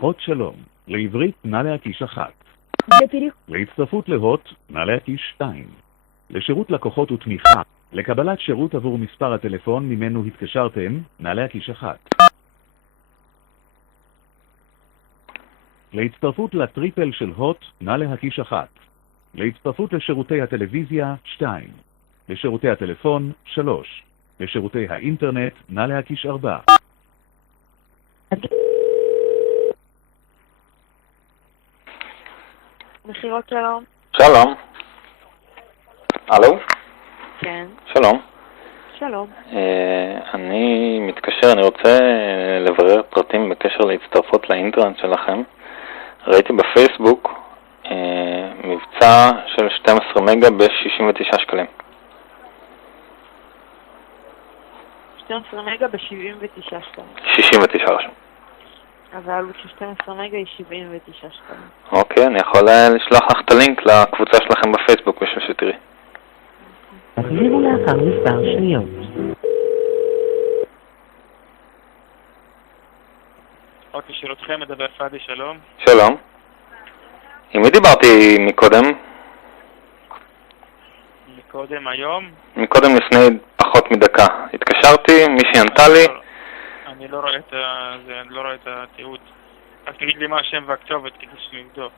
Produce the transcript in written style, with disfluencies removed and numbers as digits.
הוט שלום. לעברית נא להקיש 1. להצטרפות להוט נא להקיש 2. לשירות לקוחות ותמיכה, לקבלת שירות עבור מספר הטלפון ממנו התקשרתם, נא להקיש 1. להצטרפות לטריפל של הוט, נא להקיש 1. להצטרפות לשירותי הטלוויזיה, 2. לשירותי הטלפון, 3. לשירותי האינטרנט, נא להקיש 4. מכירות שלום. שלום. אלו? כן. שלום. שלום. אני מתקשר, אני רוצה לברר פרטים בקשר להצטרפות לאינטרנט שלכם. ראיתי בפייסבוק מבצע של 12 מגה ב-69 שקלים. 12 מגה ב-79 שקלים. 69 רשום. אז העלות של 12 מגה היא 79 שקלים. אוקיי, אני יכול לשלוח לך את הלינק לקבוצה שלכם בפייסבוק בשביל שתראי. תחזירו לאחר מספר שניות. רק לשאלותכם, מדבר פאדי, שלום. שלום. עם מי דיברתי מקודם? מקודם היום? מקודם לפני פחות מדקה. התקשרתי, מישהי ענתה לי. אני לא רואה את התיעוד. רק תגיד לי מה השם והכתובת כדי שנבדוק.